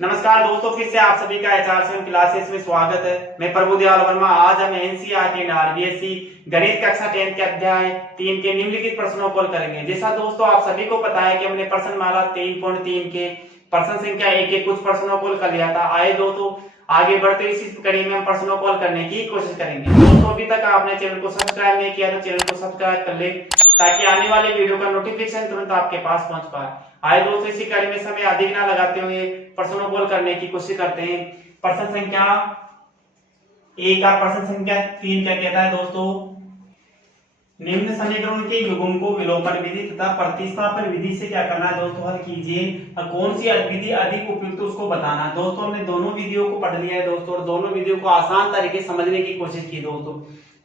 नमस्कार दोस्तों, फिर से आप सभी का एचआरसीएम क्लासेस में स्वागत है। मैं प्रभुदयाल वर्मा। आज हम एनसीईआरटी एंड आरबीएससी गणित कक्षा 10 के अध्याय 3 के निम्नलिखित प्रश्नों को हल करेंगे। जैसा दोस्तों आप सभी को पता है कि हमने प्रश्नमाला 3.3 के प्रश्न संख्या 1 के कुछ प्रश्नों को हल कर लिया था। आए दोस्तों आगे बढ़ते इसी कड़ी में हम प्रश्नों को हल करने की कोशिश करेंगे। दोस्तों अभी तक आपने चैनल को सब्सक्राइब नहीं किया तो चैनल को सब्सक्राइब कर ले ताकि आने वाले वीडियो का नोटिफिकेशन तुरंत आपके पास पहुंच पाए। आए दोस्तों इसी कार्य में समय अधिक ना लगाते हुए प्रश्नों को हल करने की कोशिश करते हैं। प्रश्न संख्या 1 का प्रश्न संख्या 3 क्या कहता है दोस्तों, निम्न समीकरण के युग्म को विलोपन विधि तथा प्रतिस्थापन विधि से क्या करना है दोस्तों, हल कीजिए। कौन सी विधि अधिक उपयुक्त उसको बताना है। दोस्तों हमने दोनों विधियों को पढ़ लिया है दोस्तों, और दोनों विधियों को आसान तरीके से समझने की कोशिश की दोस्तों।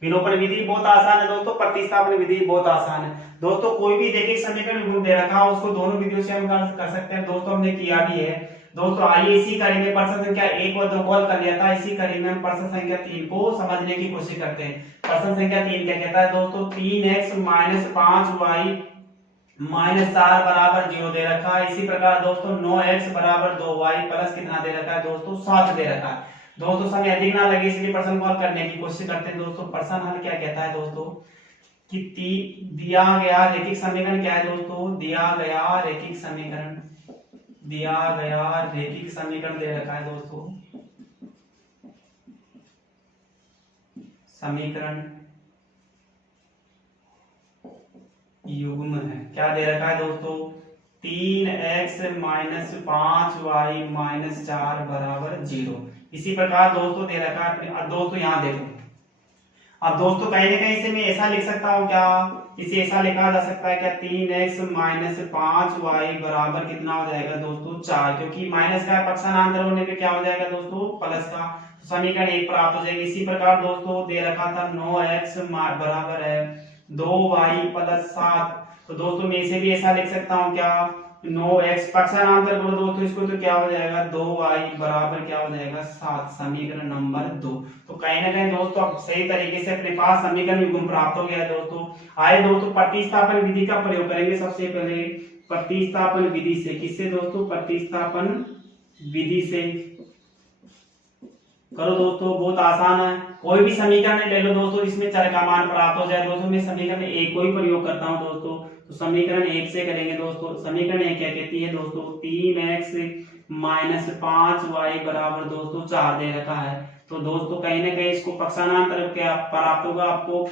विलोपन विधि बहुत आसान है दोस्तों, प्रतिस्थापन विधि बहुत आसान है दोस्तों। कोई भी देखिए समीकरण युग्म दे रखा है उसको दोनों विधियों से हम कर सकते हैं दोस्तों, हमने किया भी है दोस्तों। आइए इसी कड़ी में प्रश्न संख्या 1 और 2 को हल कर लिया था, इसी कड़ी में हम प्रश्न संख्या 3 को समझने की कोशिश करते हैं। प्रश्न संख्या 3 क्या कहता है दोस्तों, 3x - 5y - 4 बराबर 0 दे रखा है। इसी प्रकार दोस्तों 9x बराबर 2y प्लस कितना दे रखा है दोस्तों, 7 दे रखा है दोस्तों। समय अधिक ना लगे इसलिए प्रश्न को हल करने की कोशिश करते हैं दोस्तों। प्रश्न हल क्या कहता है दोस्तों कि दिया गया रैखिक समीकरण क्या है दोस्तों, दिया गया रैखिक समीकरण दे रखा है दोस्तों। समीकरण युग्म है, क्या दे रखा है दोस्तों, 3x - 5y - 4 बराबर 0। इसी प्रकार दोस्तों दे रखा है। अब दोस्तों यहाँ देखो, अब दोस्तों कहीं ना कहीं से मैं ऐसा लिख सकता हूँ क्या, इसे ऐसा लिखा जा सकता है क्या, 3x - 5y बराबर कितना हो जाएगा दोस्तों 4, क्योंकि माइनस का पक्षांतर होने पे क्या हो जाएगा दोस्तों, प्लस का। तो समीकरण 1 प्राप्त हो जाएगा। इसी प्रकार दोस्तों दे रखा था 9x बराबर है 2y + 7। तो दोस्तों मैं इसे भी ऐसा लिख सकता हूँ क्या, 9x पक्षांतर करो दोस्तों इसको, तो क्या हो जाएगा 2y बराबर क्या हो जाएगा 7। समीकरण नंबर 2। तो कहीं ना कहीं दोस्तों अब सही तरीके से अपने पास समीकरण युग्म प्राप्त हो गया है दोस्तों। आए दोस्तों प्रतिस्थापन विधि का प्रयोग करेंगे सबसे पहले। प्रतिस्थापन विधि से, किससे दोस्तों, प्रतिस्थापन विधि से करो दोस्तों, बहुत आसान है। कोई भी समीकरण ले लो दोस्तों जिसमें चर का मान प्राप्त हो जाए दोस्तों। मैं समीकरण 1 को ही प्रयोग करता हूं दोस्तों, तो समीकरण 1 से करेंगे दोस्तों। समीकरण 1 क्या कहती है दोस्तों, 3x - 5y बराबर दोस्तों 4 दे रखा है। तो दोस्तों कहीं ना कहीं इसको पक्षांतर क्या प्राप्त होगा आपको,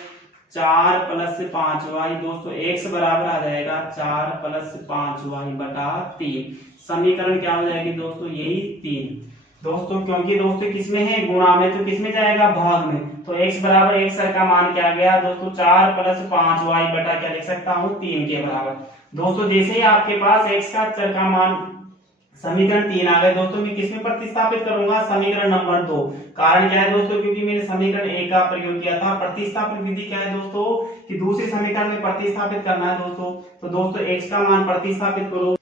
4 + 5y दोस्तों x बराबर आ जाएगा 4 + 5y बटा 3। समीकरण क्या हो जाएगी दोस्तों, यही 3 दोस्तों, क्योंकि दोस्तों किसमें है, गुणा में, तो किसमें जाएगा, भाग में। तो x बराबर 1 सर का मान क्या गया दोस्तों, 4 + 5y बटा क्या लिख सकता हूं, 3 के बराबर। दोस्तों जैसे ही आपके पास x का चर का मान समीकरण 3 आ गए दोस्तों, मैं किसमें प्रतिस्थापित करूंगा, समीकरण नंबर 2। कारण क्या है दोस्तों, क्योंकि मैंने समीकरण 1 का प्रयोग किया था। प्रतिस्थापन विधि क्या है दोस्तों, कि दूसरे समीकरण में प्रतिस्थापित करना है दोस्तों। तो दोस्तों x का मान प्रतिस्थापित करो,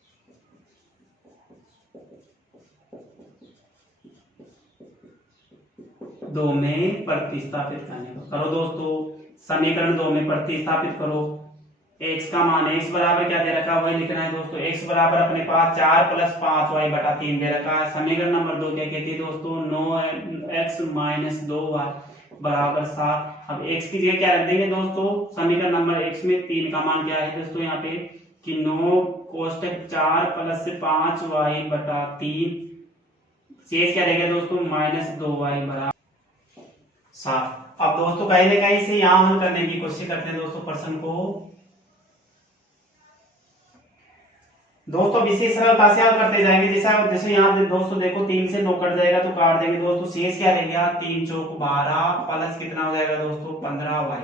2 में प्रतिस्थापित करने को करो दोस्तों। समीकरण 2 में प्रतिस्थापित करो। x का मान, x बराबर क्या दे रखा है वही लिखना है दोस्तों। x बराबर अपने पास 4 + 5y बटा 3 दे रखा है। समीकरण नंबर 2 क्या कहती है दोस्तों, 9x - 2y बराबर 7। अब x की जगह क्या रख देंगे दोस्तों, समीकरण नंबर x में 3 का मान क्या है दोस्तों यहाँ पे, कि 9 कोष्टक 4 + 5y बटा 3, शेष क्या रहेगा दोस्तों, -2y बराबर 7। अब दोस्तों कहीं ना कहीं से यहां हल करने की कोशिश करते हैं दोस्तों प्रश्न को। दोस्तों विशेष सरलता से हल करते जाएंगे। जैसे यहाँ दोस्तों देखो 3 से 9 कट जाएगा तो काट देंगे दोस्तों। शेष क्या रह गया, 3 चौक 12 प्लस कितना हो जाएगा दोस्तों 15y।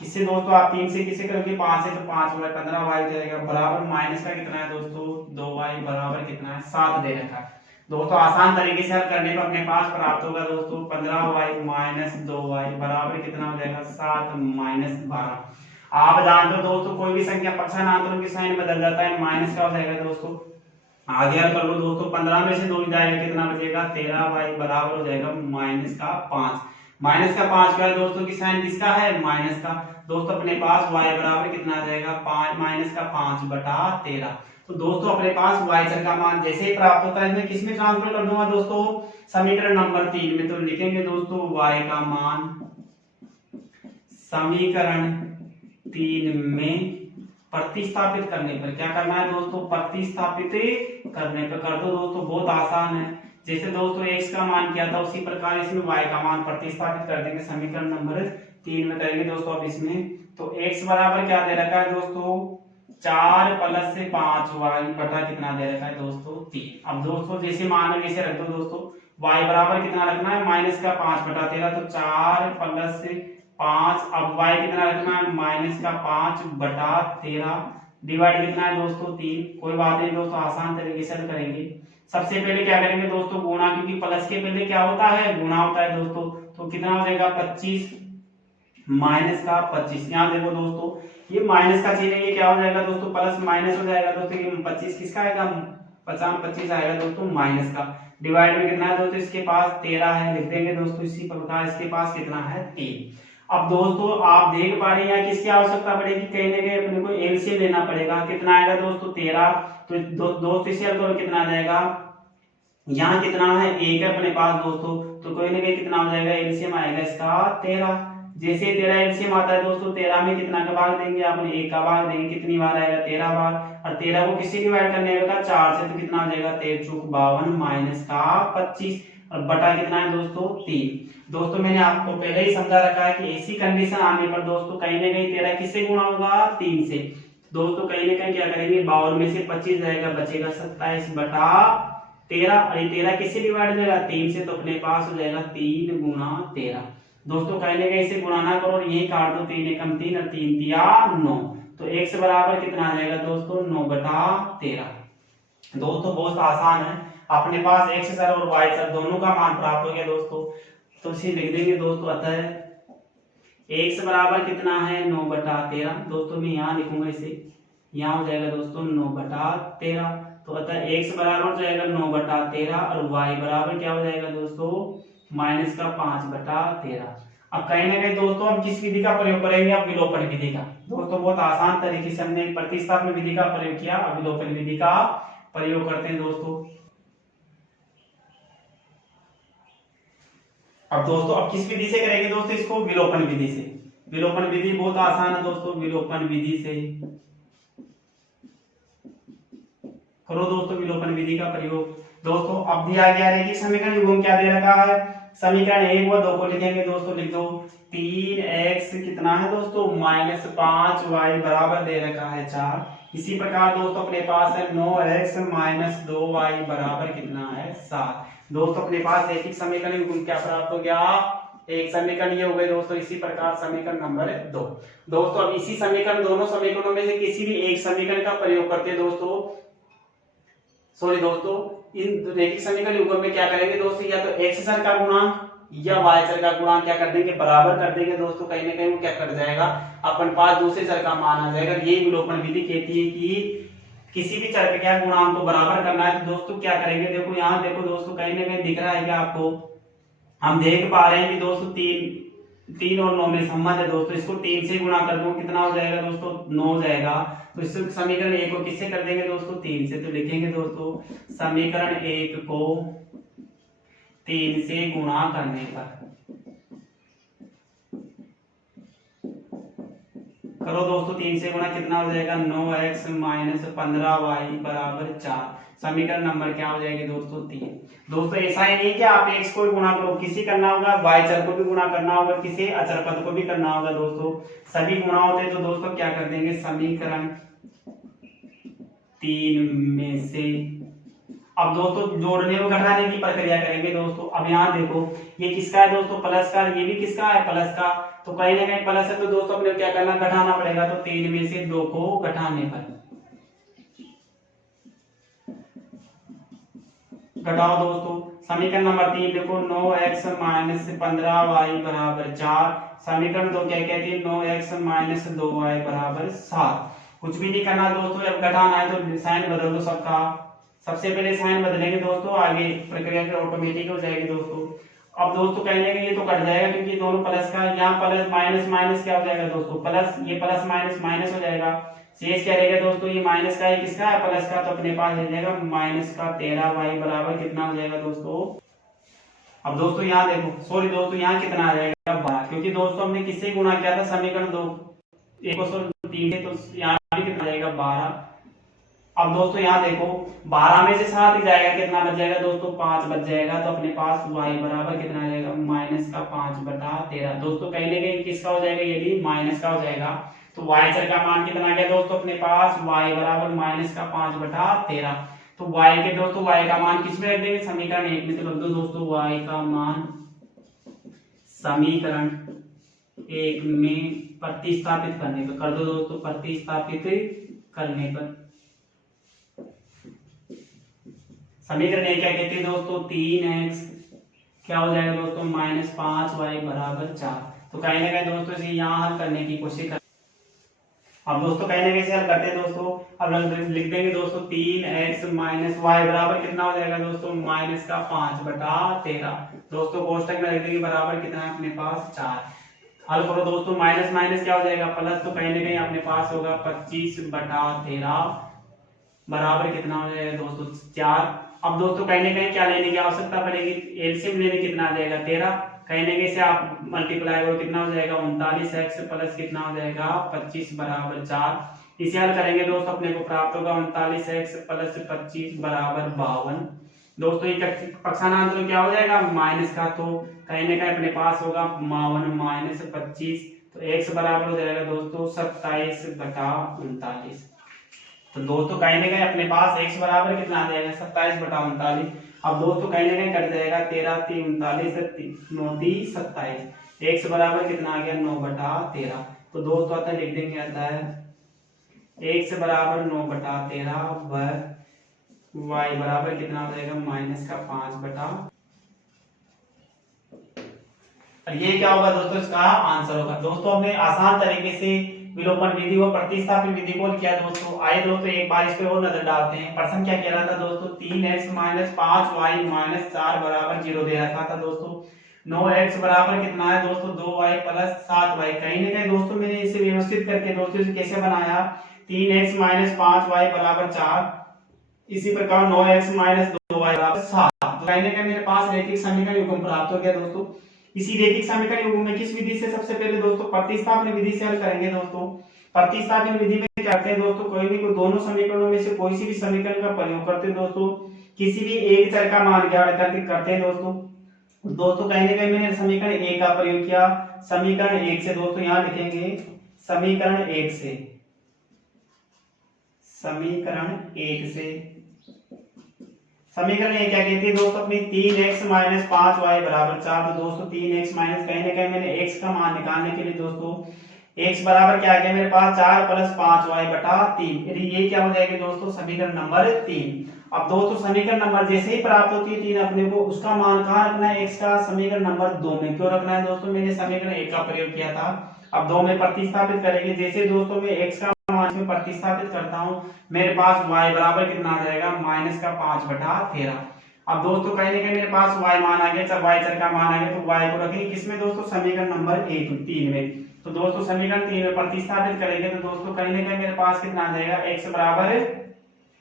किससे दोस्तों, आप 3 से किसे करोगे, 5 से, तो 5y 15y हो जाएगा बराबर माइनस का कितना है दोस्तों 2y बराबर कितना है 7 दे रखा है दोस्तों। आसान तरीके से हल करने पर अपने पास प्राप्त होगा दोस्तों 15y - 2y बराबर कितना हो जाएगा 7 - 12। आप जानते हो दोस्तों कोई भी संख्या पक्षांतरों की साइन बदल जाता है, माइनस का हो जाएगा दोस्तों। आगे हल कर लो दोस्तों, 15 में से 2 जाएगा कितना बचेगा, 13y बराबर हो जाएगा -5। -5 क्या है दोस्तों की साइन किसका है, माइनस का। दोस्तों अपने पास y बराबर कितना आ जाएगा, -5 बटा 13। तो दोस्तों अपने पास y चर का मान जैसे ही प्राप्त होता है, मैं किस में ट्रांसफर कर दूंगा दोस्तों, समीकरण नंबर 3 में। तो लिखेंगे दोस्तों y का मान समीकरण 3 में प्रतिस्थापित करने पर, क्या करना है दोस्तों, प्रतिस्थापित करने पर कर दो दोस्तों, बहुत आसान है। जैसे दोस्तों x का मान किया था उसी प्रकार इसमें y का मान प्रतिस्थापित कर देंगे, समीकरण नंबर 3 में करेंगे दोस्तों। अब इसमें तो x बराबर क्या दे रखा है दोस्तों, 4 प्लस से 5y बटा कितना दे रखा है दोस्तों, 3। अब दोस्तों जैसे मान है वैसे रख दो दोस्तों, y बराबर कितना रखना है, माइनस का 5 बटा 13, तो 4 प्लस से 5, अब y कितना रखना है, माइनस का 5 बटा 13, डिवाइड कितना है दोस्तों, 3। कोई बात नहीं दोस्तों, आसान तरीके से करेंगे। सबसे पहले क्या करेंगे दोस्तों, गुणा, क्योंकि प्लस के पहले क्या होता है, गुणा होता है दोस्तों। तो कितना हो जाएगा, 25 माइनस का 25, यहाँ देखो दोस्तों ये माइनस का चिन्ह, ये क्या हो जाएगा दोस्तों, प्लस माइनस हो जाएगा दोस्तों। ये 25 किसका आएगा, 25 आएगा दोस्तों माइनस का। डिवाइड में कितना है दोस्तों, इसके पास 13 है, लिख देंगे दोस्तों इसी प्रकार, इसके पास कितना है, 3। अब दोस्तों आप देख पा रहे हैं यहाँ किसकी आवश्यकता पड़ेगी, कहीं ना कहीं अपने को एलसीएम लेना पड़ेगा। कितना आएगा दोस्तों, 13। तो दोस्तों इसे करो कितना आ जाएगा, यहाँ कितना है, 1 है अपने पास दोस्तों, तो कोई ना कहीं कितना हो जाएगा, एलसीएम आएगा इसका 13। जैसे 13 एलसीएम आता है दोस्तों, 13 में कितना का भाग देंगे, आपने 1 का भाग देंगे, कितनी बार आएगा, 13 बार। और 13 को किससे डिवाइड करने का, 4 से, तो कितना हो जाएगा, 13 चौक 52 माइनस का 25, और बटा कितना है दोस्तों, 3। दोस्तों मैंने आपको पहले ही समझा रखा है कि ऐसी कंडीशन आने पर दोस्तों कहीं ना कहीं 13 किससे गुणा होगा, 3 से। दोस्तों कहीं ना कहीं क्या करेंगे, 52 में से 25 जाएगा, बचेगा 27 बटा 13, और ये 13 किससे डिवाइड हो जाएगा, 3 से, तो अपने पास हो जाएगा 3 गुना 13। दोस्तों कहीं ना कहीं इसे गुणा ना करो, यही काट दो, 3 एकम 3 और 3 तिया 9, तो x बराबर कितना आ जाएगा दोस्तों, 9 बटा 13। दोस्तों बहुत आसान है, अपने पास x सर और y सर दोनों का मान प्राप्त हो गया दोस्तों। तो इसे लिख देंगे दोस्तों, अतः x बराबर कितना है, 9 बटा 13। दोस्तों मैं यहाँ लिखूंगा इसे, यहाँ हो जाएगा दोस्तों 9 बटा 13। तो अतः x बराबर हो जाएगा 9 बटा 13, और y बराबर क्या हो जाएगा दोस्तों, माइनस का 5 बटा 13। अब कहीं ना कहीं दोस्तों हम किस विधि का प्रयोग करेंगे, अब विलोपन विधि का। दोस्तों बहुत आसान तरीके से हमने प्रतिस्थापन विधि का प्रयोग किया, अब विलोपन विधि का प्रयोग करते हैं दोस्तों। अब दोस्तों अब किस विधि से करेंगे दोस्तों, इसको विलोपन विधि से। विलोपन विधि बहुत आसान है दोस्तों, विलोपन विधि से करो दोस्तों विलोपन विधि का प्रयोग। दोस्तों अब दिया गया है कि समीकरण युग्म क्या दे रखा है, समीकरण 1 व 2 को लिखेंगे दोस्तों, लिख दो 3x कितना है दोस्तों, माइनस 5y बराबर दे रखा है 4। इसी प्रकार दोस्तों अपने पास है 9x माइनस 2y बराबर कितना है 7। दोस्तों अपने पास एक समीकरण युग्म क्या प्राप्त हो गया, एक समीकरण ये हो गए दोस्तों। इसी प्रकार समीकरण नंबर 2। दोस्तों अब इसी समीकरण, दोनों समीकरणों में से किसी भी एक समीकरण का प्रयोग करते हैं दोस्तों, सॉरी दोस्तों इन रैखिक समीकरण युग्म में क्या करेंगे दोस्तों, या तो x सर का गुणांक या y सर का गुणांक क्या कर देंगे, बराबर कर देंगे दोस्तों। कहीं ना कहीं वो क्या कर जाएगा, अपन पास दूसरे चर का मान आ जाएगा। ये विलोपन विधि कहती है कि किसी भी चर के क्या गुणांक को बराबर करना है। तो दोस्तों क्या करेंगे, देखो यहाँ देखो दोस्तों, कहीं ना कहीं दिख रहा है क्या आपको, हम देख पा रहे हैं कि दोस्तों 3 और 9 में संबंध है दोस्तों। इसको 3 से गुणा कर दो, कितना हो जाएगा दोस्तों, 9 हो जाएगा। तो इस समीकरण 1 को किससे कर देंगे दोस्तों, 3 से। तो लिखेंगे दोस्तों समीकरण 1 को 3 से गुणा करने पर, करो दोस्तों 3 से गुणा, कितना हो जाएगा, 9x माइनस 15y बराबर 4। समीकरण नंबर क्या हो जाएगी दोस्तों, 3। दोस्तों ऐसा ही नहीं कि आप x को गुणा करो, किसी करना होगा, y चर को भी गुणा करना होगा, किसी अचर पद को भी करना होगा दोस्तों, सभी गुणा होते हैं। तो दोस्तों क्या कर देंगे, समीकरण 3 में से, अब दोस्तों जोड़ने और घटाने की प्रक्रिया करेंगे दोस्तों। अब यहाँ देखो ये किसका है दोस्तों, प्लस का, ये भी किसका है, प्लस का। तो कहीं ना कहीं प्लस है, तो दोस्तों अपने क्या करना, घटाना पड़ेगा। तो 3 में से 2 को घटाने पर, घटाओ दोस्तों। समीकरण नंबर 3 देखो, 9x माइनस 15y बराबर 4। समीकरण 2 क्या कहती है, 9x माइनस 2y बराबर 7। कुछ भी नहीं करना दोस्तों, जब घटाना है तो साइन बदल दो सबका। सबसे पहले साइन बदलेंगे दोस्तों, आगे प्रक्रिया फिर ऑटोमेटिक हो जाएगी दोस्तों। अब दोस्तों कहेंगे कि ये तो कट जाएगा, क्योंकि दोनों प्लस का, यहाँ प्लस माइनस माइनस क्या हो जाएगा दोस्तों, प्लस, ये प्लस माइनस माइनस हो जाएगा। शेष क्या रहेगा दोस्तों, ये माइनस का है, किसका है, प्लस का, तो अपने पास हो जाएगा माइनस का 13y बराबर कितना हो जाएगा दोस्तों। अब दोस्तों यहाँ देखो, सॉरी दोस्तों यहाँ कितना आ जाएगा 12, क्योंकि दोस्तों हमने किससे गुणा किया था, समीकरण 2 एक और 3 है, तो यहाँ भी कितना जाएगा 12। अब दोस्तों यहाँ देखो 12 में से 7 ही जाएगा, कितना बच जाएगा दोस्तों, 5 बच जाएगा, तो अपने पास y बराबर कितना आ जाएगा, माइनस का 5/13। दोस्तों कहीं ना कहीं किसका हो जाएगा, ये भी माइनस का हो जाएगा, तो y चर का मान कितना आ गया दोस्तों अपने पास, y बराबर माइनस का 5/13। तो y के दोस्तों y का मान किस में रख देंगे, समीकरण 1 में, तो रख दो दोस्तों y का मान समीकरण 1 में प्रतिस्थापित करने पर, कर दो दोस्तों प्रतिस्थापित करने पर। समीकरण एक क्या कहते हैं दोस्तों, 3x क्या हो जाएगा दोस्तों, -5y बराबर 4। तो कहीं ना कहीं दोस्तों इसे यहाँ हल करने की कोशिश कर, अब दोस्तों कहीं ना कहीं से हल करते हैं दोस्तों। अब लिख देंगे दोस्तों 3x - y बराबर कितना हो जाएगा दोस्तों, माइनस का 5/13। दोस्तों कोष्टक में लिख देंगे बराबर कितना है अपने पास 4। हल करो दोस्तों, माइनस माइनस क्या हो जाएगा प्लस, तो कहीं ना कहीं अपने पास होगा 25/13 बराबर कितना हो जाएगा दोस्तों 4। अब दोस्तों कहीं ना कहीं क्या लेने की आवश्यकता पड़ेगी, एलसीएम लेने कितना आ जाएगा 13, कहीं ना कहीं से आप मल्टीप्लाई करो कितना हो जाएगा 39x प्लस कितना हो जाएगा 25 बराबर 4। इसे हल करेंगे दोस्तों अपने को प्राप्त होगा 39x प्लस 25 बराबर 52। दोस्तों ये पक्षांतर क्या हो जाएगा माइनस का, तो कहीं ना कहीं अपने पास होगा 52 - 25, तो x बराबर हो जाएगा दोस्तों 27/39। तो दोस्तों कहीं ना कहीं अपने पास x बराबर कितना आ जाएगा 27/39। अब दोस्तों कहीं ना कहीं कट जाएगा 13 3 39 9 30 27, x बराबर कितना आ गया 9/13। तो दोस्तों आता लिख देंगे, आता है x बराबर 9/13 व y बराबर कितना हो जाएगा माइनस का 5/, ये क्या होगा दोस्तों, इसका आंसर होगा। दोस्तों हमने आसान तरीके से विलोपन विधि व प्रतिस्थापन विधि को किया दोस्तों। आइए दोस्तों एक बार इस पे और नजर डालते हैं। प्रश्न क्या कह रहा था दोस्तों, 3x - 5y - 4 बराबर 0 दे रखा था दोस्तों। 9x बराबर कितना है दोस्तों 2y प्लस 7y। कहीं ना कहीं दोस्तों मैंने इसे व्यवस्थित करके दोस्तों इसे कैसे बनाया, 3x - 5y बराबर 4, इसी प्रकार 9x - 2y बराबर 7। तो कहीं ना कहीं मेरे पास रैखिक समीकरण युग्म प्राप्त हो गया दोस्तों। इसी रैखिक समीकरण युग्म में किस विधि से, सबसे पहले दोस्तों प्रतिस्थापन विधि से हल करेंगे दोस्तों। प्रतिस्थापन विधि में क्या करते हैं दोस्तों, कोई भी दोनों समीकरणों में से कोई सी भी समीकरण का प्रयोग करते हैं दोस्तों, किसी भी एक चर का मान ज्ञात करके करते हैं दोस्तों। दोस्तों कहीं ना कहीं मैंने समीकरण 1 का प्रयोग किया, समीकरण 1 से दोस्तों यहाँ लिखेंगे समीकरण 1 से, समीकरण 1 से समीकरण ये क्या कहती है दोस्तों अपनी 3x - 5y बराबर 4। तो दोस्तों 3x माइनस कहीं ना कहीं मैंने x का मान निकालने के लिए दोस्तों x बराबर क्या आ गया मेरे पास 4 प्लस 5y/3, ये क्या हो जाएगी दोस्तों समीकरण नंबर 3। अब दोस्तों समीकरण नंबर जैसे ही प्राप्त होती है 3 अपने को, उसका मान कहाँ रखना है, x का समीकरण नंबर 2 में। क्यों रखना है दोस्तों, मैंने समीकरण 1 का प्रयोग किया था, अब 2 में प्रतिस्थापित करेंगे। जैसे दोस्तों मैं x का मान में प्रतिस्थापित करता हूं, मेरे पास y बराबर कितना आ जाएगा माइनस का 5/13। अब दोस्तों कहीं ना कहीं मेरे पास y मान आ गया, जब y चर का मान आ गया तो y को रखेंगे किसमें दोस्तों, समीकरण नंबर 3 में। तो दोस्तों समीकरण 3 में प्रतिस्थापित करेंगे तो दोस्तों कहीं ना कहीं मेरे पास कितना आ जाएगा, x बराबर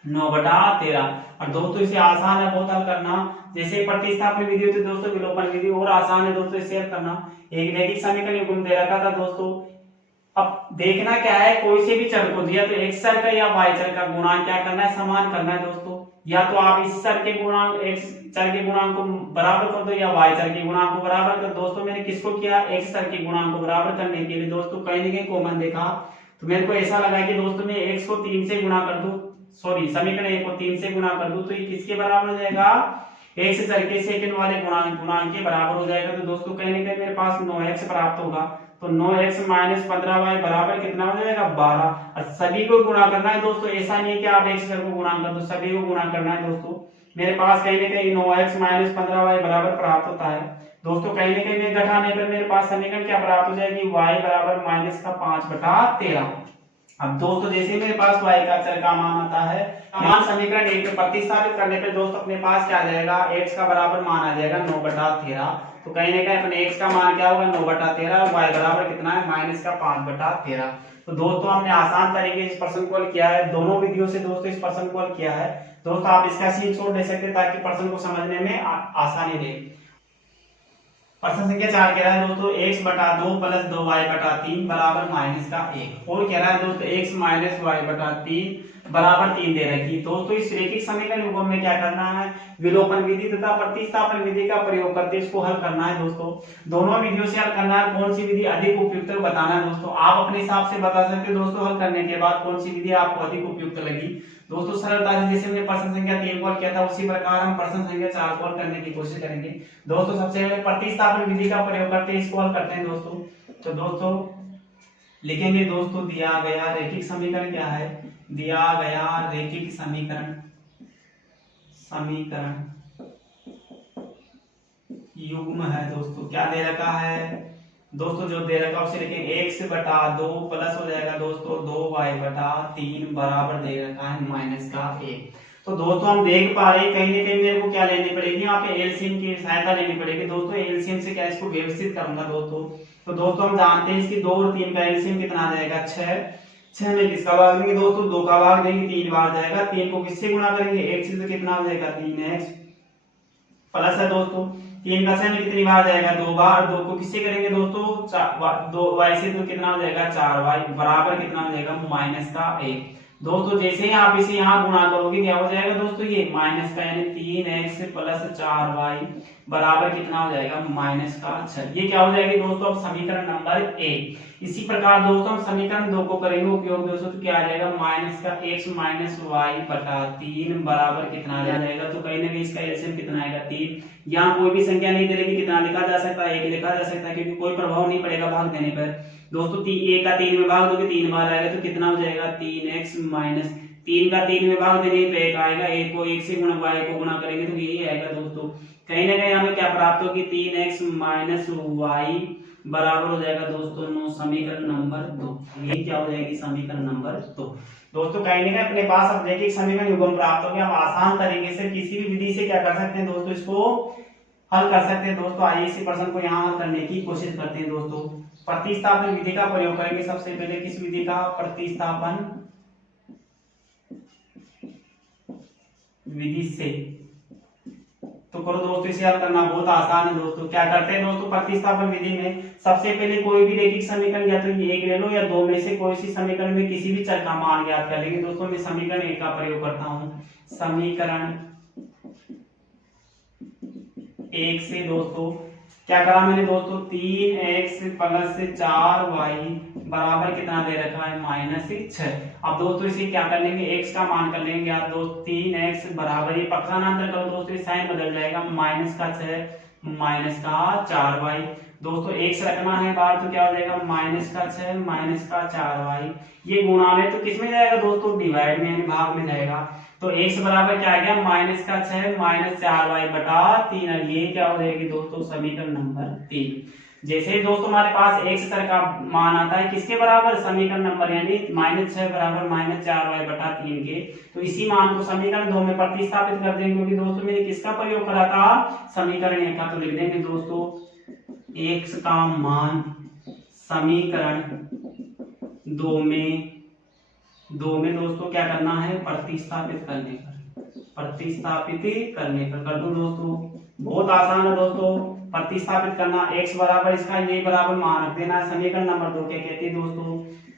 9/13। और दोस्तों इसे आसान है बहुत हल करना, जैसे प्रतिस्थापन विधि होती है दोस्तों विलोपन विधि और आसान है दोस्तों इसे हल करना। एक रैखिक समीकरण युग्म दे रखा था दोस्तों, अब देखना क्या है, कोई से भी चर को दिया तो x चर का या y चर का गुणांक क्या करना है, समान करना है दोस्तों। या तो आप इस चर के गुणांक x चर के गुणांक को बराबर कर दो या y चर के गुणांक को बराबर कर। दोस्तों मैंने किसको किया, x चर के गुणांक को बराबर करने के लिए दोस्तों कहीं ना कहीं कॉमन देखा, तो मेरे को ऐसा लगा कि दोस्तों मैं x को 3 से गुणा कर दूं, सॉरी समीकरण 1 को 3 से गुणा कर दूं तो ये किसके बराबर हो जाएगा, x चर के सेकंड वाले गुणांक के बराबर हो जाएगा। तो दोस्तों कहीं ना कहीं मेरे पास 9x प्राप्त होगा, तो 9x - 15y बराबर कितना हो जाएगा 12। और सभी को गुणा करना है दोस्तों, ऐसा नहीं है कि आप x चर को गुणा कर दो, सभी को गुणा करना है दोस्तों। मेरे पास कहीं ना कहीं 9x - 15y बराबर प्राप्त होता है दोस्तों। कहीं ना कहीं घटाने पर मेरे पास समीकरण क्या प्राप्त हो जाएगी, y बराबर माइनस का 5/13। अब दोस्तों जैसे मेरे पास y का चर का मान आता है, मान समीकरण 1 में प्रतिस्थापित करने पे दोस्तों अपने पास क्या आ जाएगा, x का बराबर मान आ जाएगा 9/13। तो कहीं ना कहीं अपने x का मान क्या होगा 9/13, y बराबर कितना है माइनस का 5/13। तो दोस्तों हमने आसान तरीके से इस प्रश्न को हल किया है, दोनों विधियों से दोस्तों इस प्रश्न को हल किया है। दोस्तों आप इसका स्क्रीनशॉट ले सकते हैं ताकि प्रश्न को समझने में आसानी रहे। प्रश्न संख्या 4 कह रहा है दोस्तों x बटा 2 प्लस 2y बटा 3 बराबर माइनस का 1, और कह रहा है दोस्तों x माइनस y बटा 3 बराबर 3 दे रखी। दोस्तों इस रैखिक समीकरण युग्म में क्या करना है, विलोपन विधि तथा प्रतिस्थापन विधि का प्रयोग करके इसको हल करना है। दोस्तों दोनों विधियों से हल करना है, कौन सी विधि अधिक उपयुक्त है बताना है। दोस्तों आप अपने हिसाब से बता सकते हो दोस्तों हल करने के बाद कौन सी विधि आपको अधिक उपयुक्त लगी। दोस्तों सरलता से जैसे हमने प्रश्न संख्या 3 को हल किया था उसी प्रकार हम प्रश्न संख्या 4 को हल करने की कोशिश करेंगे। दोस्तों सबसे पहले प्रतिस्थापन विधि का प्रयोग करके इसको हल करते हैं दोस्तों। तो दोस्तों लिखेंगे दोस्तों दिया गया रैखिक समीकरण क्या है, दिया गया रैखिक समीकरण युग्म है। दोस्तों क्या दे रखा है, दोस्तों जो दे रखा है उसे लिखेंगे x बटा 2 प्लस हो जाएगा दोस्तों 2y बटा 3 बराबर दे रखा है माइनस का 1। तो दोस्तों हम देख पा रहे हैं कहीं ना कहीं मेरे को क्या लेनी पड़ेगी, यहाँ पे एलसीएम की सहायता लेनी पड़ेगी। दोस्तों एलसीएम से क्या इसको व्यवस्थित करूंगा दोस्तों। तो दोस्तों हम जानते हैं इसकी 2 और 3 का एलसीएम कितना आ जाएगा 6 में किसका भाग देंगे दोस्तों 2 का भाग देंगे 3 बार जाएगा, 3 को किससे गुणा करेंगे x से, तो कितना हो जाएगा 3x प्लस है दोस्तों 3 का 6 में कितनी बार जाएगा 2 बार, 2 को किससे करेंगे दोस्तों 2y से, तो कितना हो जाएगा 4y बराबर कितना हो जाएगा माइनस का 1। दोस्तों जैसे ही आप इसे यहाँ गुणा करोगे क्या हो जाएगा दोस्तों ये माइनस का यानी 3x प्लस 4y बराबर कितना हो जाएगा माइनस का 6। ये क्या हो जाएगी दोस्तों अब समीकरण नंबर 1। इसी प्रकार दोस्तों हम समीकरण 2 को करेंगे उपयोग दोस्तों, तो क्या आ जाएगा माइनस का x माइनस y बटा 3 बराबर कितना आ जाएगा, तो कहीं ना कहीं इसका एलसीएम कितना आएगा 3। यहाँ कोई भी संख्या नहीं दे रही, कितना लिखा जा सकता है 1 लिखा जा सकता है क्योंकि कोई प्रभाव नहीं पड़ेगा भाग देने पर। दोस्तों 1 का 3 में भाग दोगे 3 बार आएगा, तो कितना हो जाएगा 3x माइनस 3 का 3 में भाग देने पे 1 आएगा, 1 को 1 से गुणा y को गुणा करेंगे तो यही आएगा दोस्तों। कहीं ना कहीं हमें क्या प्राप्त होगी 3x माइनस y बराबर हो जाएगा दोस्तों 9, समीकरण नंबर 2। ये क्या हो जाएगी समीकरण नंबर 2। दोस्तों कहीं ना कहीं अपने पास अब देखिए समीकरण युग्म प्राप्त हो गया। हम आसान तरीके से किसी भी विधि से क्या कर सकते हैं दोस्तों इसको हल कर सकते हैं। दोस्तों आइए इसी प्रश्न को यहाँ हल करने की कोशिश करते हैं। दोस्तों प्रतिस्थापन विधि का प्रयोग करेंगे सबसे पहले, किस विधि का, प्रतिस्थापन विधि से। तो करो दोस्तों इसे हल करना बहुत आसान है। दोस्तों क्या करते हैं दोस्तों प्रतिस्थापन विधि में सबसे पहले कोई भी रैखिक समीकरण या तो ये एक ले लो या 2 में से कोई सी समीकरण में किसी भी चर का मान ज्ञात कर लेंगे। दोस्तों मैं समीकरण 1 का प्रयोग करता हूँ। समीकरण 1 से दोस्तों क्या करा मैंने दोस्तों 3x प्लस 4y बराबर कितना दे रखा है माइनस 6। अब दोस्तों इसे क्या कर लेंगे x का मान कर लेंगे यार दोस्त 3x बराबर, ये पक्षांतर करो दोस्तों साइन बदल जाएगा माइनस का 6 माइनस का 4y। दोस्तों x रखना है बाहर तो क्या हो जाएगा माइनस का 6 माइनस का 4y, ये गुणा में तो किस में जाएगा दोस्तों डिवाइड में यानी भाग में जाएगा। तो x बराबर क्या आ गया माइनस का 6 माइनस 4y बटा 3, ये क्या हो जाएगी दोस्तों समीकरण नंबर 3। जैसे ही दोस्तों हमारे पास x चर का मान आता है किसके बराबर, समीकरण नंबर यानी माइनस 6 बराबर माइनस 4y बटा 3 के, तो इसी मान को समीकरण 2 में प्रतिस्थापित कर देंगे क्योंकि दोस्तों मैंने किसका प्रयोग करा था समीकरण 1 का। तो लिख देंगे दोस्तों x का मान समीकरण 2 में दोस्तों क्या करना है प्रतिस्थापित करने पर कर दो दोस्तों। बहुत आसान है दोस्तों प्रतिस्थापित करना। x बराबर इसका ये बराबर मान रख देना। समीकरण नंबर 2 क्या कहती है दोस्तों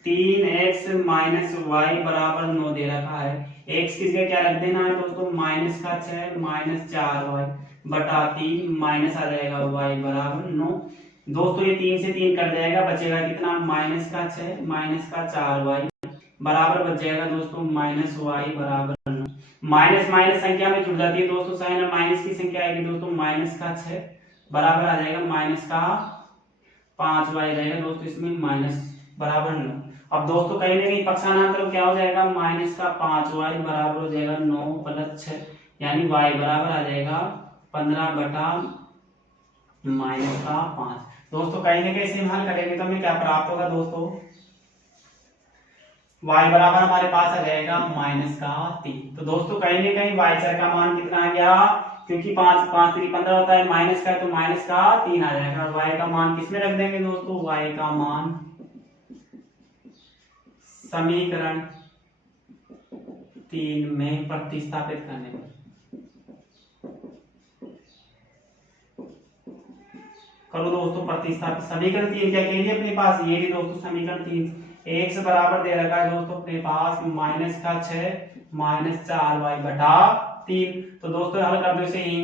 3x माइनस y बराबर 9 दे रखा है। x की जगह क्या रख देना है दोस्तों माइनस का 6 माइनस 4y बटा 3 माइनस आ जाएगा y बराबर 9। दोस्तों ये 3 से 3 कट जाएगा, बचेगा कितना माइनस का 6 माइनस का 4y बराबर बच जाएगा दोस्तों माइनस y बराबर 9। माइनस माइनस संख्या में जुड़ जाती है दोस्तों, साइन माइनस की संख्या आएगी दोस्तों माइनस का 6 बराबर आ जाएगा माइनस का 5y रहेगा दोस्तों इसमें माइनस बराबर 9। अब दोस्तों कहीं ना कहीं पक्षांतर क्या हो जाएगा माइनस का 5y बराबर हो जाएगा 9 प्लस 6 यानी y बराबर आ जाएगा 15 बटा माइनस का 5। दोस्तों कहीं ना कहीं इसे हल करेंगे तो हमें क्या प्राप्त होगा दोस्तों y बराबर हमारे पास आ जाएगा माइनस का 3। तो दोस्तों कहीं ना कहीं y चर का मान कितना आ गया, क्योंकि 5 5 3 15 होता है, माइनस का है तो माइनस का 3 आ जाएगा। y का मान किसमें रख देंगे दोस्तों, y का मान समीकरण 3 में प्रतिस्थापित करने पर। करो दोस्तों प्रतिस्थापित। समीकरण 3 क्या कह रही है अपने पास, ये भी दोस्तों समीकरण 3 x बराबर दे रखा है दोस्तों अपने पास -6 -4y बटा 3। तो दोस्तों हल कर दो इसे ही।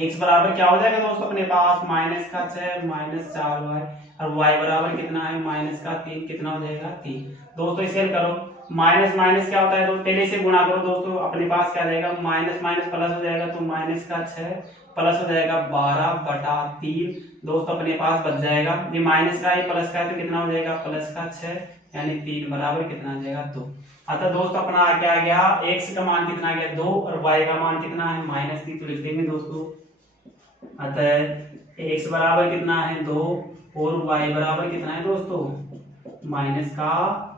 x बराबर क्या हो जाएगा दोस्तों अपने पास -6 -4y और y बराबर कितना है -3, कितना हो जाएगा 3। दोस्तों इसे हल करो। माइनस माइनस क्या होता है दोस्तों, पहले से गुणा करो दोस्तों, अपने पास क्या जाएगा माइनस माइनस प्लस हो जाएगा, तो -6 प्लस हो जाएगा 12 बटा 3 दोस्तों अपने पास बच जाएगा। ये माइनस का है प्लस का है तो कितना हो जाएगा +6 यानी 3 बराबर कितना आ जाएगा 2। अतः दोस्तों अपना क्या आ गया, x का मान कितना आ गया 2 और y का मान कितना है -3, तो लिख देंगे दोस्तों। अतः x बराबर कितना है 2 और y बराबर कितना है दोस्तों -3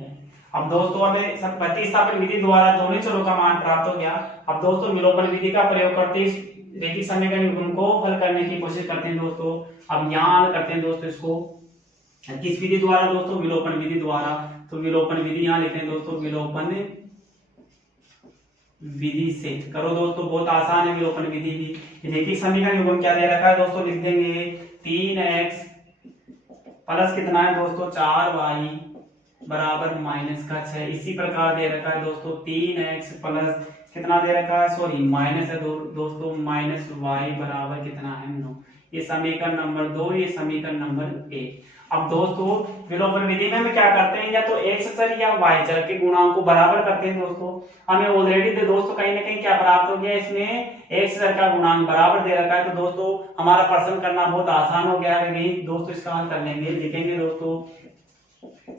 है। अब दोस्तों हमें सब प्रतिस्थापन विधि द्वारा दोनों चरों का मान प्राप्त हो गया। अब दोस्तों विलोपन विधि का प्रयोग करते इस रैखिक समीकरण युग्म को हल करने की कोशिश करते हैं दोस्तों। अब यहाँ हल करते हैं दोस्तों इसको किस विधि द्वारा दोस्तों, विलोपन विधि द्वारा। तो विलोपन विधि यहाँ लिखते हैं दोस्तों, विलोपन विधि से करो दोस्तों, बहुत आसान है विलोपन विधि भी। रैखिक समीकरण युग्म क्या दे रखा है दोस्तों, लिख देंगे 3x प्लस कितना है दोस्तों 4y बराबर -6। इसी प्रकार दे रखा है दोस्तों 3x प्लस कितना दे रखा है, सॉरी माइनस है दोस्तों -y बराबर कितना है 9। ये समीकरण नंबर 2, ये समीकरण नंबर 1। अब दोस्तों विलोपन विधि में हम क्या करते हैं, या तो x चर या y चर के गुणांक को बराबर करते हैं दोस्तों। हमें ऑलरेडी दोस्तों कहीं ना कहीं क्या प्राप्त हो गया, इसमें x चर का गुणांक बराबर दे रखा है। तो दोस्तों हमारा प्रश्न करना बहुत आसान हो गया है, दोस्तों इसका हल कर लेंगे। लिखेंगे दोस्तों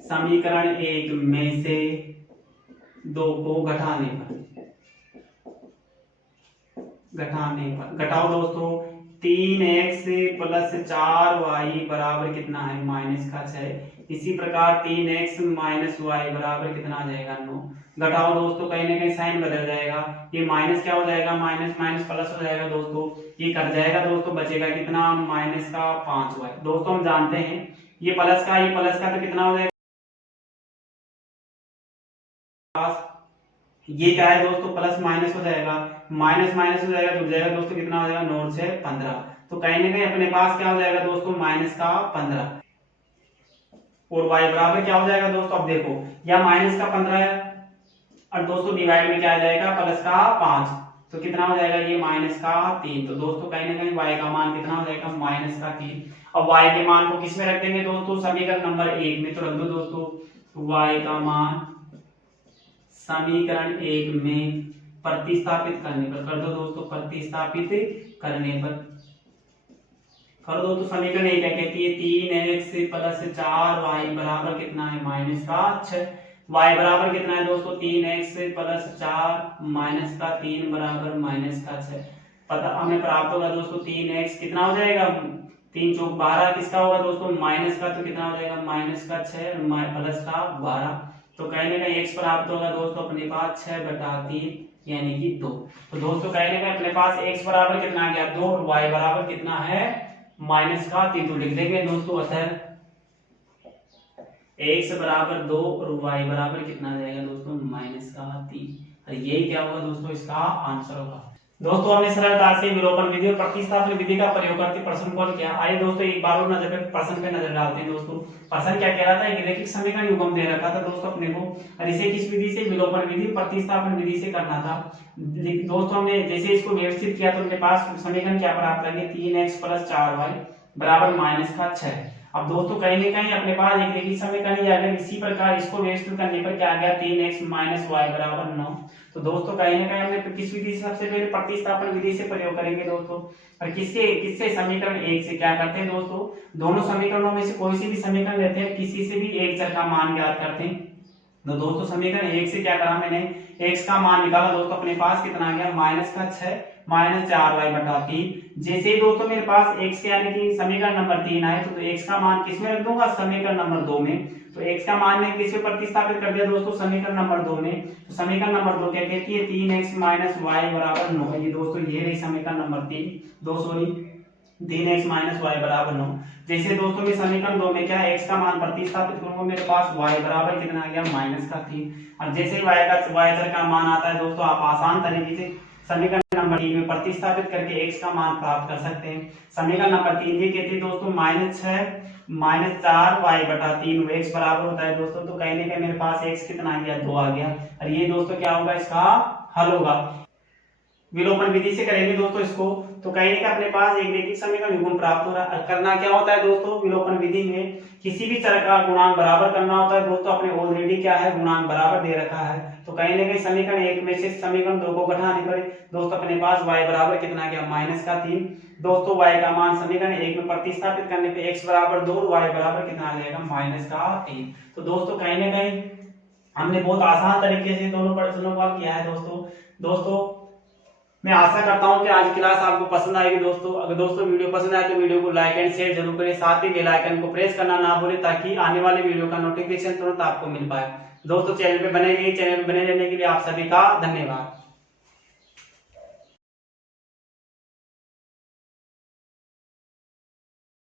समीकरण 1 में से 2 को घटाओ दोस्तों 3x प्लस 4y बराबर कितना है -6। इसी प्रकार 3x माइनस वाई बराबर कितना आ जाएगा 9। घटाओ दोस्तों, कहीं ना कहीं साइन बदल जाएगा, ये माइनस क्या हो जाएगा माइनस माइनस प्लस हो जाएगा दोस्तों, ये कट जाएगा दोस्तों, बचेगा कितना -5y। दोस्तों हम जानते हैं ये प्लस का तो कितना हो जाएगा, ये क्या है दोस्तों प्लस माइनस हो जाएगा, माइनस माइनस हो जाएगा, जुड़ जाएगा दोस्तों, कितना हो जाएगा 9 से 15। तो कहीं ना कहीं अपने पास क्या हो जाएगा दोस्तों -15 और y बराबर क्या हो जाएगा दोस्तों, अब देखो यह -15 है और दोस्तों डिवाइड में क्या आ जाएगा +5, तो कितना हो जाएगा ये -3। तो दोस्तों कहीं ना कहीं y का मान कितना हो जाएगा -3। अब y के मान को किस में रख देंगे दोस्तों, समीकरण नंबर 1 में। तो रख दो दोस्तों y का मान समीकरण 1 में प्रतिस्थापित करने पर, कर दो दोस्तों प्रतिस्थापित करने पर, कर दो। तो समीकरण 1 क्या कहती है 3x प्लस 4y बराबर कितना है -6। y बराबर कितना है दोस्तों 3x प्लस 4 -3 बराबर -6। पता हमें प्राप्त होगा दोस्तों 3x कितना हो जाएगा 3 चौक 12, किसका होगा दोस्तों माइनस का, तो कितना हो जाएगा -6 प्लस का 12। तो कहीं ना कहीं x प्राप्त होगा दोस्तों अपने पास 6/3 यानी कि 2। तो दोस्तों कहीं ना कहीं अपने पास x बराबर कितना आ गया 2 और y बराबर कितना है -3। तो लिख देंगे दोस्तों अतः x बराबर 2 और y बराबर कितना आ जाएगा दोस्तों -3। और ये क्या होगा दोस्तों इसका आंसर होगा। दोस्तों हमने सरलता से विलोपन विधि और प्रतिस्थापन विधि का प्रयोग करके प्रश्न को हल किया। आइए दोस्तों एक बार और प्रश्न पे नजर डालते हैं। दोस्तों प्रश्न क्या कह रहा था, एक रैखिक समीकरण युग्म दे रखा था दोस्तों अपने को, और इसे किस विधि से, विलोपन विधि प्रतिस्थापन विधि से करना था। दोस्तों हमने जैसे इसको व्यवस्थित किया तो अपने पास समीकरण क्या प्राप्त करेंगे 3x प्लस 4y बराबर -6। अब दोस्तों कहीं ना कहीं अपने पास एक रैखिक समीकरण या अगर इसी प्रकार इसको व्यवस्थित करने पर क्या आ गया 3x माइनस वाई बराबर 9। तो दोस्तों कहीं ना कहीं हमने किस विधि से सबसे पहले प्रतिस्थापन विधि से प्रयोग करेंगे दोस्तों, और किससे समीकरण 1 से क्या करते हैं दोस्तों, दोनों समीकरणों में से कोई से भी समीकरण लेते हैं, किसी से भी एक चर का मान ज्ञात करते हैं। तो दोस्तों समीकरण 1 से क्या करा मैंने, x का मान निकाला दोस्तों, अपने पास कितना आ गया -6 -4y/3। जैसे ही दोस्तों मेरे पास x यानी कि समीकरण नंबर 3 आए तो x का मान किस में रख दूंगा, समीकरण नंबर 2 में। तो x का मान ने किस में प्रतिस्थापित कर दिया दोस्तों, समीकरण नंबर 2 में। तो समीकरण नंबर 2 क्या कहती है 3x - y बराबर 9। ये दोस्तों ये रही समीकरण number 3 2 sorry 3x minus Y बराबर 9। जैसे दोस्तों मैं समीकरण 2 में क्या है x का मान प्रतिस्थापित करूंगा, मेरे पास y बराबर कितना आ गया माइनस का 3। और जैसे ही y अचर का मान आता है दोस्तों, आप आसान तरीके से समीकरण नंबर 3 में प्रतिस्थापित करके x का मान प्राप्त कर सकते हैं। समीकरण नंबर 3 ये कहती है दोस्तों -6 माइनस 4y बटा 3 x बराबर होता है दोस्तों। तो कहने का मेरे पास x कितना आ गया 2 आ गया। और ये दोस्तों क्या होगा, इसका हल होगा। विलोपन विधि से करेंगे दोस्तों इसको, तो कहेंगे कि अपने पास एक रैखिक समीकरण युग्म प्राप्त हो रहा है। करना क्या होता है दोस्तों, विलोपन विधि में किसी भी चर का गुणांक बराबर करना होता है दोस्तों। अपने ऑलरेडी क्या है, गुणांक बराबर दे रखा है, तो कहेंगे कि समीकरण 1 में से समीकरण 2 को घटाने पर दोस्तों अपने पास y बराबर कितना गया माइनस का 3। दोस्तों y का मान समीकरण 1 में प्रतिस्थापित करने पे x बराबर 2 y बराबर कितना आ जाएगा माइनस का 1। तो दोस्तों कहीं ना कहीं हमने बहुत आसान तरीके से दोनों प्रश्नों को हल किया है दोस्तों मैं आशा करता हूं कि आज की क्लास आपको पसंद आएगी दोस्तों। अगर दोस्तों वीडियो पसंद आए तो वीडियो को लाइक एंड शेयर जरूर करें, साथ ही बेल आइकन को प्रेस करना ना भूलें ताकि आने वाले वीडियो का नोटिफिकेशन तुरंत आपको मिल पाए। दोस्तों चैनल पे बने रहने के लिए आप सभी का धन्यवाद।